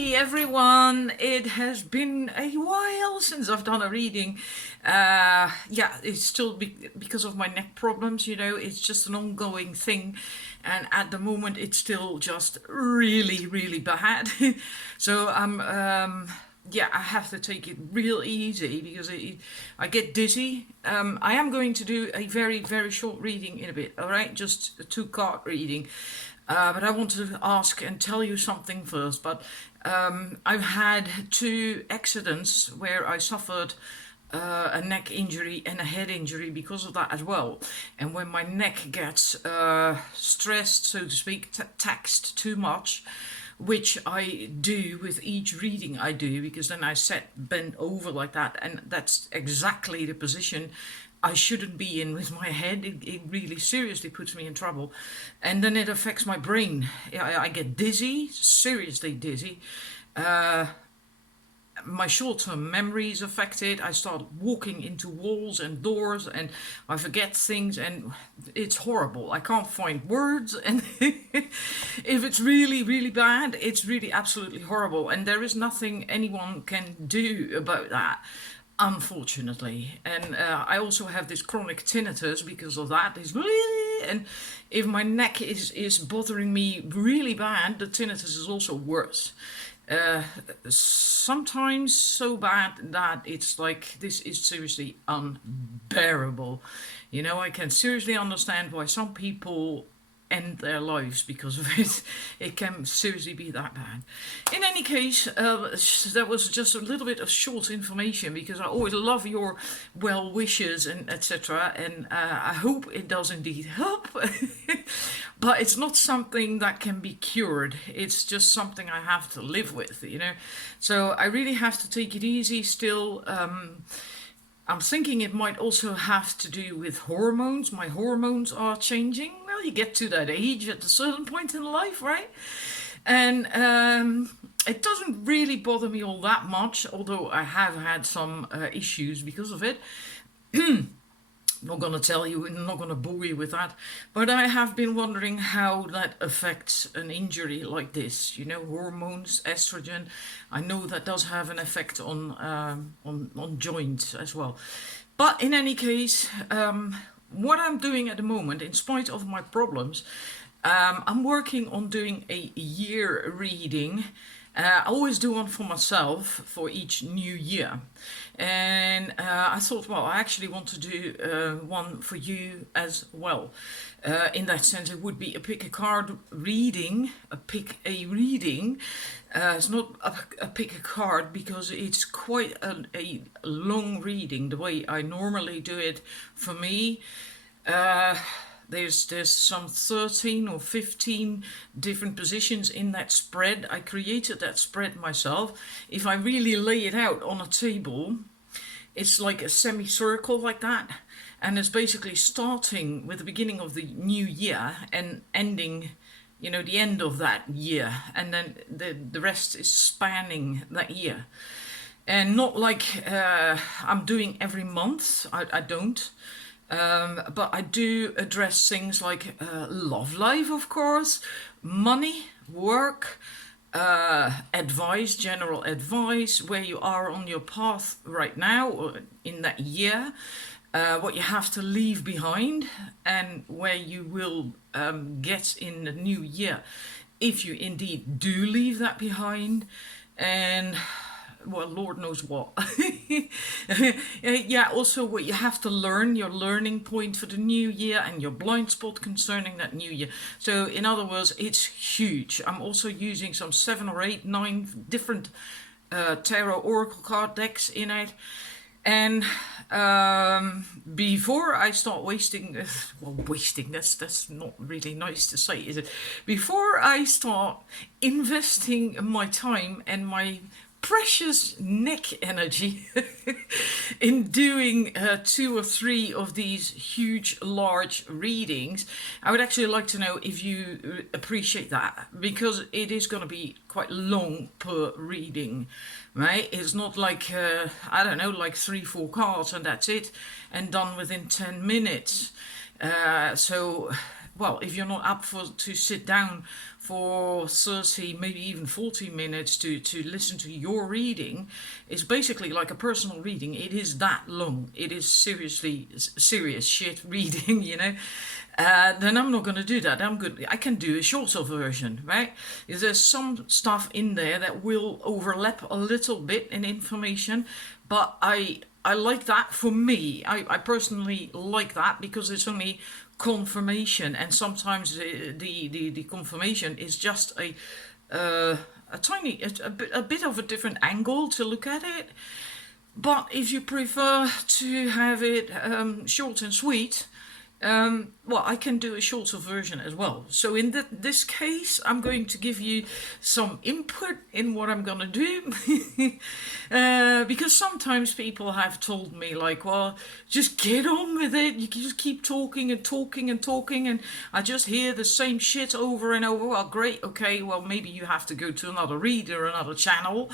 Hey everyone, it has been a while since I've done a reading. Yeah, it's still because of my neck problems, it's just an ongoing thing. And at the moment, it's still just really, really bad. So yeah, I have to take it real easy because I get dizzy. I am going to do a very, very short reading in a bit, all right? Just a 2 card reading. But I want to ask and tell you something first. But I've had 2 accidents where I suffered a neck injury and a head injury because of that as well. And when my neck gets stressed, so to speak, taxed too much, which I do with each reading I do, because then I bent over like that, and that's exactly the position I shouldn't be in with my head. It really seriously puts me in trouble. And then it affects my brain. I get dizzy, seriously dizzy. My short-term memory is affected. I start walking into walls and doors and I forget things, and it's horrible. I can't find words, and if it's really, really bad, it's really absolutely horrible, and there is nothing anyone can do about that, unfortunately. And I also have this chronic tinnitus because of that. And if my neck is bothering me really bad, the tinnitus is also worse. Sometimes so bad that it's like, this is seriously unbearable. I can seriously understand why some people end their lives because of it. It can seriously be that bad. In any case, that was just a little bit of short information because I always love your well wishes and etc. And I hope it does indeed help. But it's not something that can be cured. It's just something I have to live with, So I really have to take it easy still. I'm thinking it might also have to do with hormones. My hormones are changing. Well, you get to that age at a certain point in life, right? And it doesn't really bother me all that much, although I have had some issues because of it. I'm not going to tell you, I'm not going to bore you with that, but I have been wondering how that affects an injury like this. Hormones, estrogen. I know that does have an effect on joints as well. But in any case, what I'm doing at the moment, in spite of my problems, I'm working on doing a year reading. I always do one for myself for each new year. And I thought, well, I actually want to do one for you as well. In that sense, it would be a pick a card reading, a pick a reading. It's not a pick a card because it's quite a long reading the way I normally do it for me. There's some 13 or 15 different positions in that spread. I created that spread myself. If I really lay it out on a table, it's like a semicircle like that. And it's basically starting with the beginning of the new year and ending, the end of that year. And then the rest is spanning that year. And not like I'm doing every month. I don't. But I do address things like love life, of course, money, work, advice, general advice, where you are on your path right now or in that year, what you have to leave behind, and where you will get in the new year if you indeed do leave that behind. And well, Lord knows what. Yeah, also what you have to learn, your learning point for the new year, and your blind spot concerning that new year. So in other words, it's huge. I'm also using some 7 or 8, 9 different tarot oracle card decks in it. And before I start wasting, that's not really nice to say, is it? Before I start investing my time and my precious neck energy in doing 2 or 3 of these huge, large readings, I would actually like to know if you appreciate that, because it is going to be quite long per reading, right? It's not like, I don't know, like 3-4 cards and that's it, and done within 10 minutes. So well, if you're not up for to sit down for 30, maybe even 40 minutes to listen to your reading, it's basically like a personal reading. It is that long. It is seriously serious shit reading, you know. Then I'm not going to do that. I'm good. I can do a shorter version, right? There's some stuff in there that will overlap a little bit in information, but I like that for me. I personally like that because it's only confirmation, and sometimes the confirmation is just a tiny a bit of a different angle to look at it. But if you prefer to have it short and sweet, well, I can do a shorter version as well. So in this case, I'm going to give you some input in what I'm gonna do. Because sometimes people have told me like, well, just get on with it. You can just keep talking and talking and talking, and I just hear the same shit over and over. Well, great, okay, well, maybe you have to go to another reader, another channel.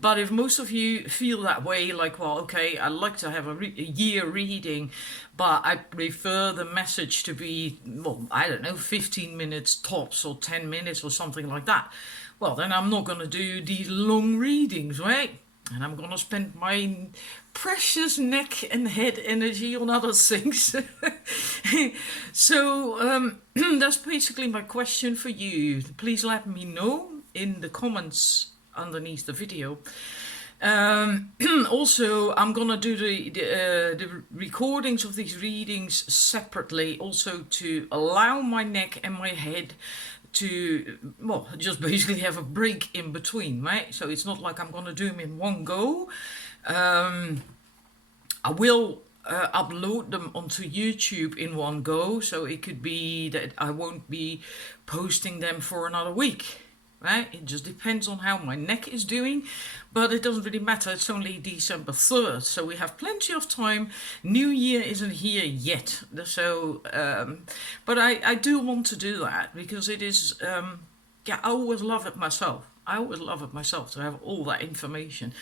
But if most of you feel that way, like, well, okay, I like to have a year reading, but I prefer the message to be, well, I don't know, 15 minutes tops or 10 minutes or something like that. Well, then I'm not going to do these long readings, right? And I'm going to spend my precious neck and head energy on other things. So that's basically my question for you. Please let me know in the comments underneath the video. Also, I'm gonna do the recordings of these readings separately, also to allow my neck and my head to, well, just basically have a break in between, right? So it's not like I'm gonna do them in one go. I will upload them onto YouTube in one go, so it could be that I won't be posting them for another week. Right? It just depends on how my neck is doing, but it doesn't really matter. It's only December 3rd, so we have plenty of time. New Year isn't here yet, so but I do want to do that because it is, yeah, I always love it myself. I always love it myself to have all that information,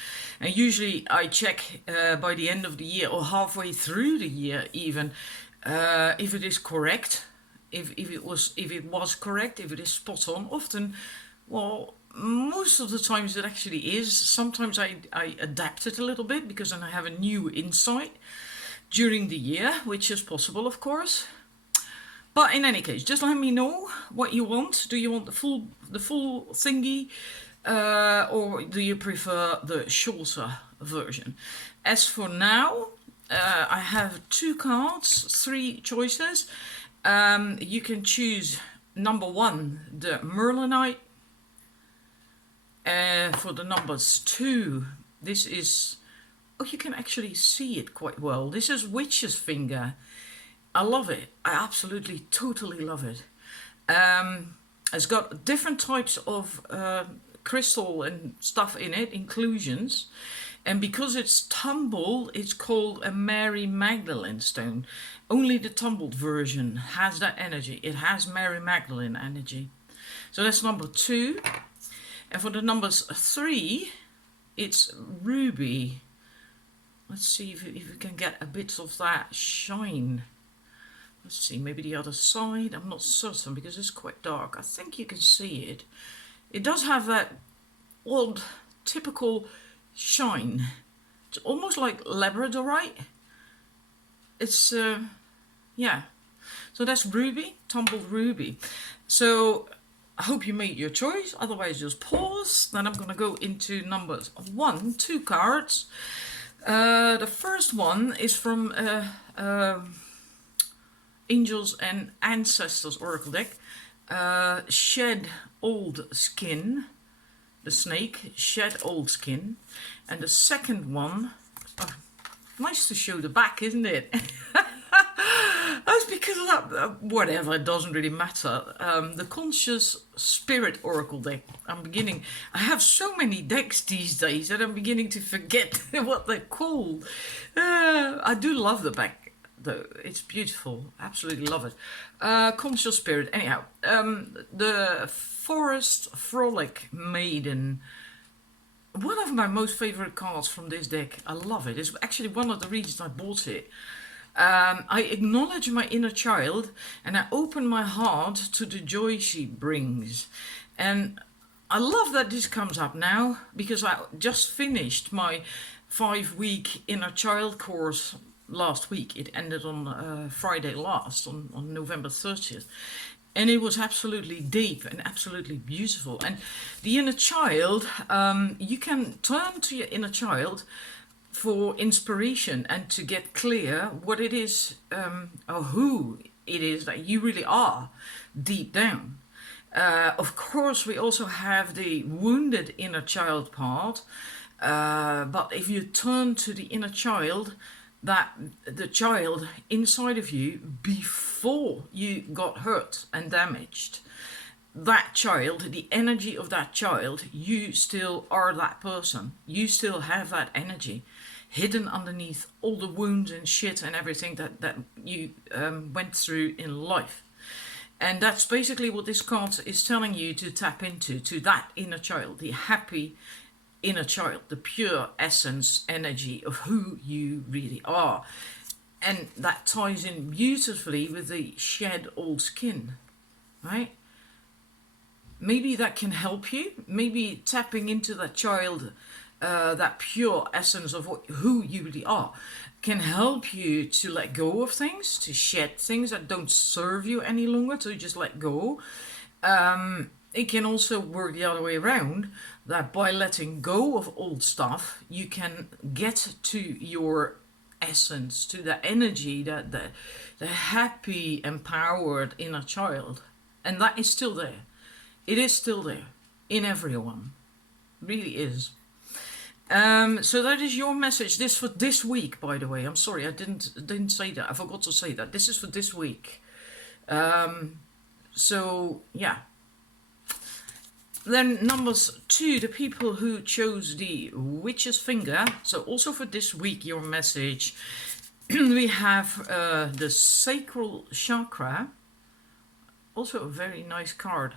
and usually I check by the end of the year or halfway through the year even if it is correct, if it was correct, if it is spot on. Often, well, most of the times it actually is. Sometimes I adapt it a little bit because then I have a new insight during the year, which is possible, of course. But in any case, just let me know what you want. Do you want the full thingy, or do you prefer the shorter version? As for now, I have 2 cards, 3 choices. You can choose number 1, the Merlinite. For the numbers 2, this is, oh, you can actually see it quite well. This is Witch's Finger. I love it. I absolutely, totally love it. It's got different types of crystal and stuff in it, inclusions. And because it's tumbled, it's called a Mary Magdalene stone. Only the tumbled version has that energy. It has Mary Magdalene energy. So that's number 2. And for the numbers 3, it's Ruby. Let's see if we can get a bit of that shine. Let's see, maybe the other side. I'm not certain because it's quite dark. I think you can see it. It does have that old, typical shine. It's almost like labradorite. It's, yeah. So that's Ruby, tumbled Ruby. So I hope you made your choice, otherwise just pause. Then I'm going to go into numbers 1, 2 cards. The first one is from Angels and Ancestors Oracle deck. Shed Old Skin, the snake, Shed Old Skin. And the second one, oh, nice to show the back, isn't it? That's because of that, whatever, it doesn't really matter. The Conscious Spirit Oracle deck. I have so many decks these days that I'm beginning to forget what they're called. I do love the back though. It's beautiful. Absolutely love it. Conscious Spirit. Anyhow, the Forest Frolic Maiden. One of my most favorite cards from this deck. I love it. It's actually one of the reasons I bought it. I acknowledge my inner child and I open my heart to the joy she brings. And I love that this comes up now because I just finished my 5 week inner child course last week. It ended on Friday last, on November 30th. And it was absolutely deep and absolutely beautiful. And the inner child, you can turn to your inner child for inspiration and to get clear what it is, or who it is that you really are deep down. Of course, we also have the wounded inner child part, but if you turn to the inner child, that the child inside of you before you got hurt and damaged, that child, the energy of that child, you still are that person. You still have that energy hidden underneath all the wounds and shit and everything that you went through in life. And that's basically what this card is telling you to tap into, to that inner child, the happy inner child, the pure essence energy of who you really are. And that ties in beautifully with the shed old skin, right? Maybe that can help you. Maybe tapping into that child, that pure essence of who you really are, can help you to let go of things, to shed things that don't serve you any longer, to just let go. It can also work the other way around, that by letting go of old stuff, you can get to your essence, to the energy, that the happy, empowered inner child. And that is still there. It is still there in everyone. It really is. So that is your message. This for this week, by the way. I'm sorry, I didn't say that. I forgot to say that. This is for this week. So yeah. Then numbers 2, the people who chose the witch's finger. So also for this week, your message. We have the sacral chakra. Also a very nice card.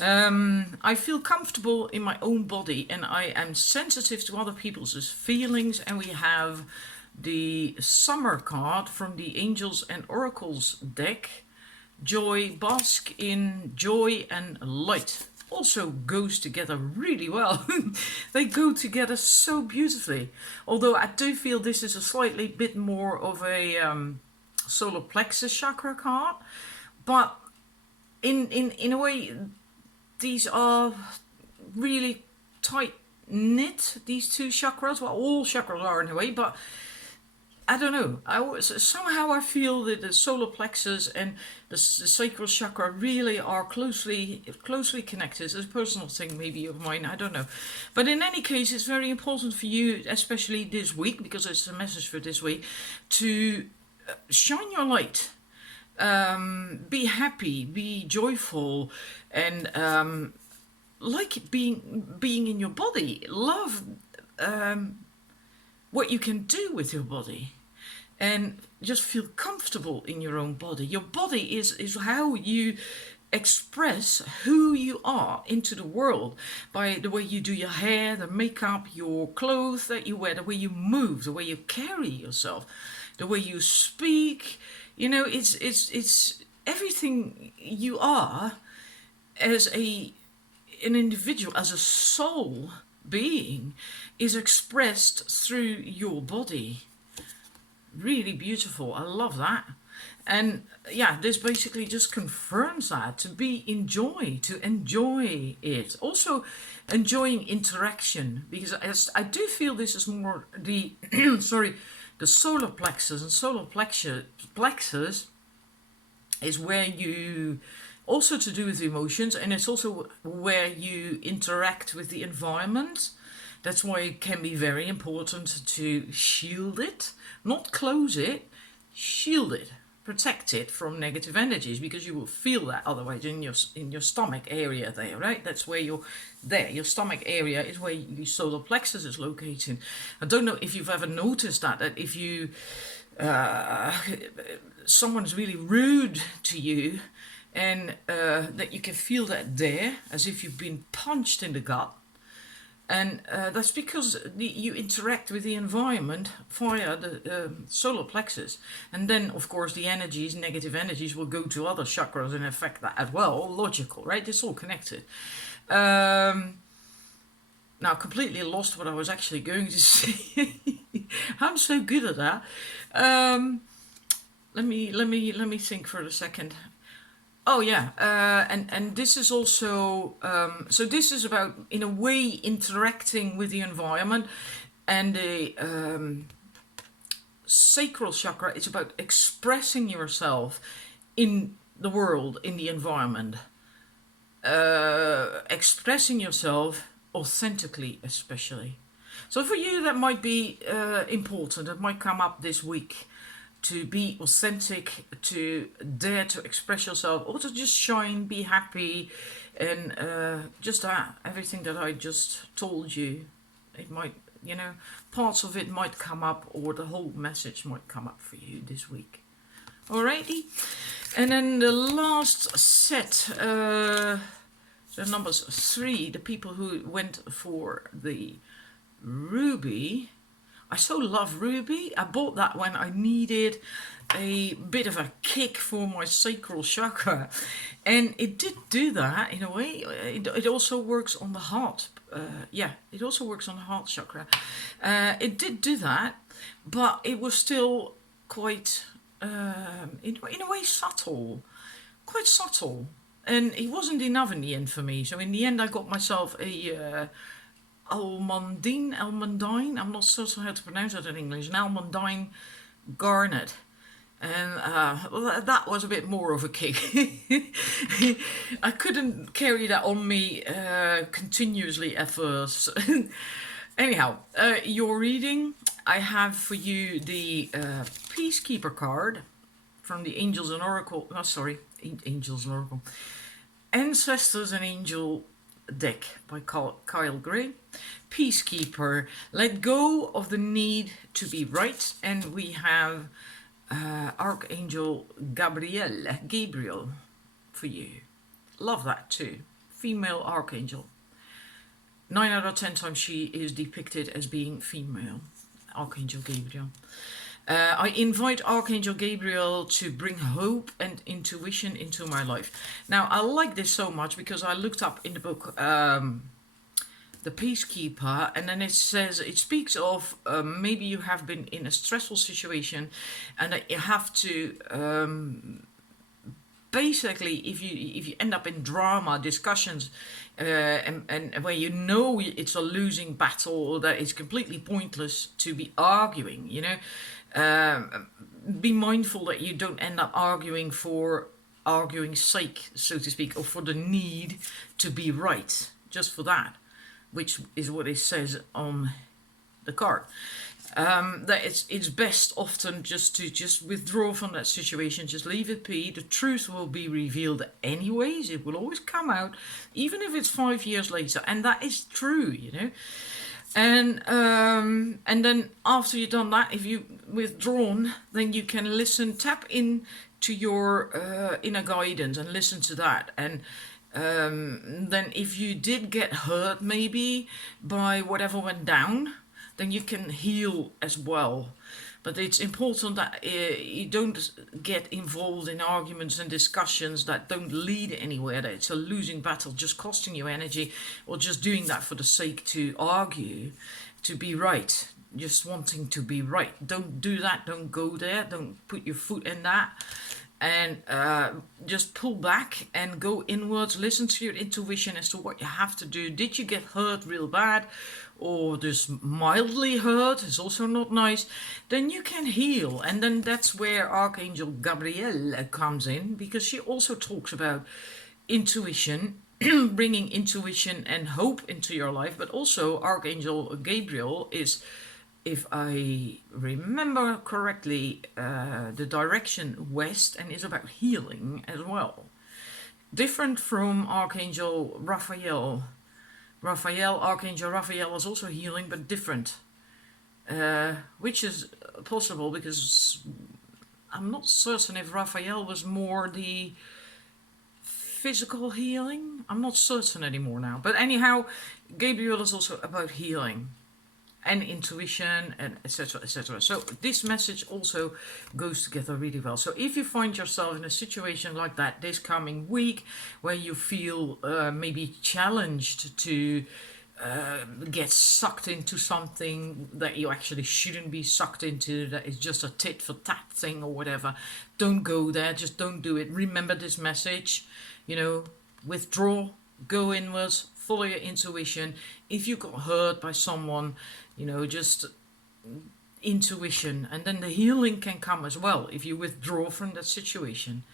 I feel comfortable in my own body and I am sensitive to other people's feelings. And we have the summer card from the Angels and Oracles deck. Joy, bask in joy and light. Also goes together really well. They go together so beautifully. Although I do feel this is a slightly bit more of a solar plexus chakra card. But in a way, these are really tight knit, these two chakras. Well, all chakras are in a way, but I don't know. Somehow I feel that the solar plexus and the sacral chakra really are closely connected. It's a personal thing maybe of mine, I don't know. But in any case, it's very important for you, especially this week, because it's a message for this week, to shine your light. Be happy, be joyful, and like being in your body. Love what you can do with your body. And just feel comfortable in your own body. Your body is how you express who you are into the world, by the way you do your hair, the makeup, your clothes that you wear, the way you move, the way you carry yourself, the way you speak. You know, it's everything you are as an individual, as a soul being, is expressed through your body. Really beautiful. I love that. And yeah, this basically just confirms that, to enjoy it. Also enjoying interaction, because I do feel this is more the the solar plexus, and solar plexus is where you, also to do with emotions, and it's also where you interact with the environment. That's why it can be very important to shield it, not close it, shield it, protect it from negative energies, because you will feel that otherwise in your stomach area there, right? That's where your stomach area is where your solar plexus is located. I don't know if you've ever noticed that if you someone's really rude to you, and that you can feel that there, as if you've been punched in the gut. And that's because you interact with the environment via the solar plexus. And then, of course, the energies, negative energies, will go to other chakras and affect that as well. Logical, right? It's all connected. Now, completely lost what I was actually going to say. I'm so good at that. Let me think for a second. Oh yeah, and this is also so this is about, in a way, interacting with the environment, and the sacral chakra is about expressing yourself in the world, in the environment, expressing yourself authentically, especially. So for you, that might be important. That might come up this week. To be authentic, to dare to express yourself, or to just shine, be happy, and just everything that I just told you. It might, parts of it might come up, or the whole message might come up for you this week. Alrighty, and then the last set, the numbers 3, the people who went for the ruby. I so love ruby. I bought that when I needed a bit of a kick for my sacral chakra, and it did do that in a way. It also works on the heart. It also works on the heart chakra. It did do that, but it was still quite, in a way, subtle. Quite subtle. And it wasn't enough in the end for me. So in the end, I got myself a almandine, I'm not certain how to pronounce that in English, an almandine garnet. And that was a bit more of a kick. I couldn't carry that on me continuously at first. Anyhow, your reading, I have for you the Peacekeeper card from the Angels and Oracle. Angels and Oracle. Ancestors and Angel deck by Kyle Gray. Peacekeeper, let go of the need to be right. And we have Archangel Gabriel for you. Love that too. Female Archangel. 9 out of 10 times she is depicted as being female. Archangel Gabriel. I invite Archangel Gabriel to bring hope and intuition into my life. Now, I like this so much because I looked up in the book The Peacekeeper, and then it speaks of maybe you have been in a stressful situation and that you have to basically, if you end up in drama discussions and where you know it's a losing battle, or that it's completely pointless to be arguing, be mindful that you don't end up arguing for arguing's sake, so to speak, or for the need to be right, just for that, which is what it says on the card. That it's best often just to withdraw from that situation, just leave it be. The truth will be revealed anyways. It will always come out, even if it's 5 years later, and that is true, And then after you've done that, if you withdrawn, then you can tap in to your inner guidance and listen to that. And then if you did get hurt maybe by whatever went down, then you can heal as well. But it's important that you don't get involved in arguments and discussions that don't lead anywhere, that it's a losing battle, just costing you energy, or just doing that for the sake to argue, to be right, just wanting to be right. Don't do that, don't go there, don't put your foot in that. And just pull back and go inwards, listen to your intuition as to what you have to do. Did you get hurt real bad, or just mildly hurt? It's also not nice. Then you can heal, and then that's where Archangel Gabriel comes in, because she also talks about intuition, bringing intuition and hope into your life. But also Archangel Gabriel is, if I remember correctly, the direction west, and is about healing as well. Different from Archangel Raphael. Archangel Raphael is also healing, but different. Which is possible because I'm not certain if Raphael was more the physical healing. I'm not certain anymore now. But anyhow, Gabriel is also about healing and intuition and etc, etc. So this message also goes together really well. So if you find yourself in a situation like that this coming week, where you feel maybe challenged to get sucked into something that you actually shouldn't be sucked into, that is just a tit for tat thing or whatever, don't go there. Just don't do it. Remember this message, you know, withdraw, go inwards, follow your intuition. If you got hurt by someone, you know, just intuition, and then the healing can come as well if you withdraw from that situation.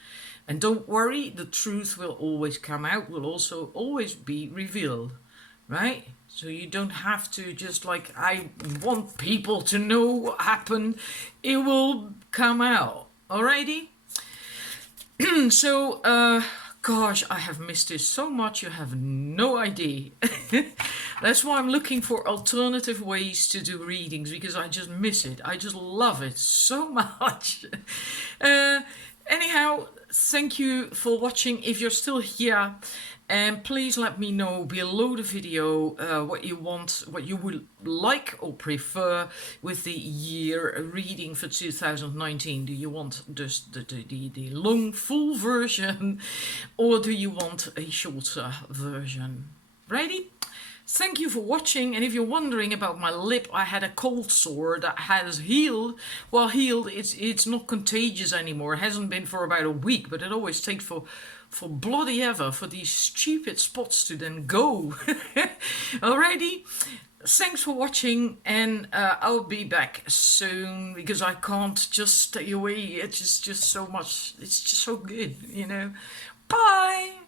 And don't worry, the truth will always come out, will also always be revealed, right? So you don't have to just like, I want people to know what happened. It will come out. Alrighty? So, gosh, I have missed this so much, you have no idea. That's why I'm looking for alternative ways to do readings, because I just miss it. I just love it so much. Anyhow, thank you for watching. If you're still here, and please let me know below the video what you want, what you would like or prefer with the year reading for 2019. Do you want just the long full version, or do you want a shorter version? Righty? Thank you for watching, and if you're wondering about my lip, I had a cold sore that has healed. Well, healed, it's not contagious anymore. It hasn't been for about a week, but it always takes for bloody ever for these stupid spots to then go. Alrighty, thanks for watching, and I'll be back soon, because I can't just stay away. It's just so much, it's just so good, you know. Bye!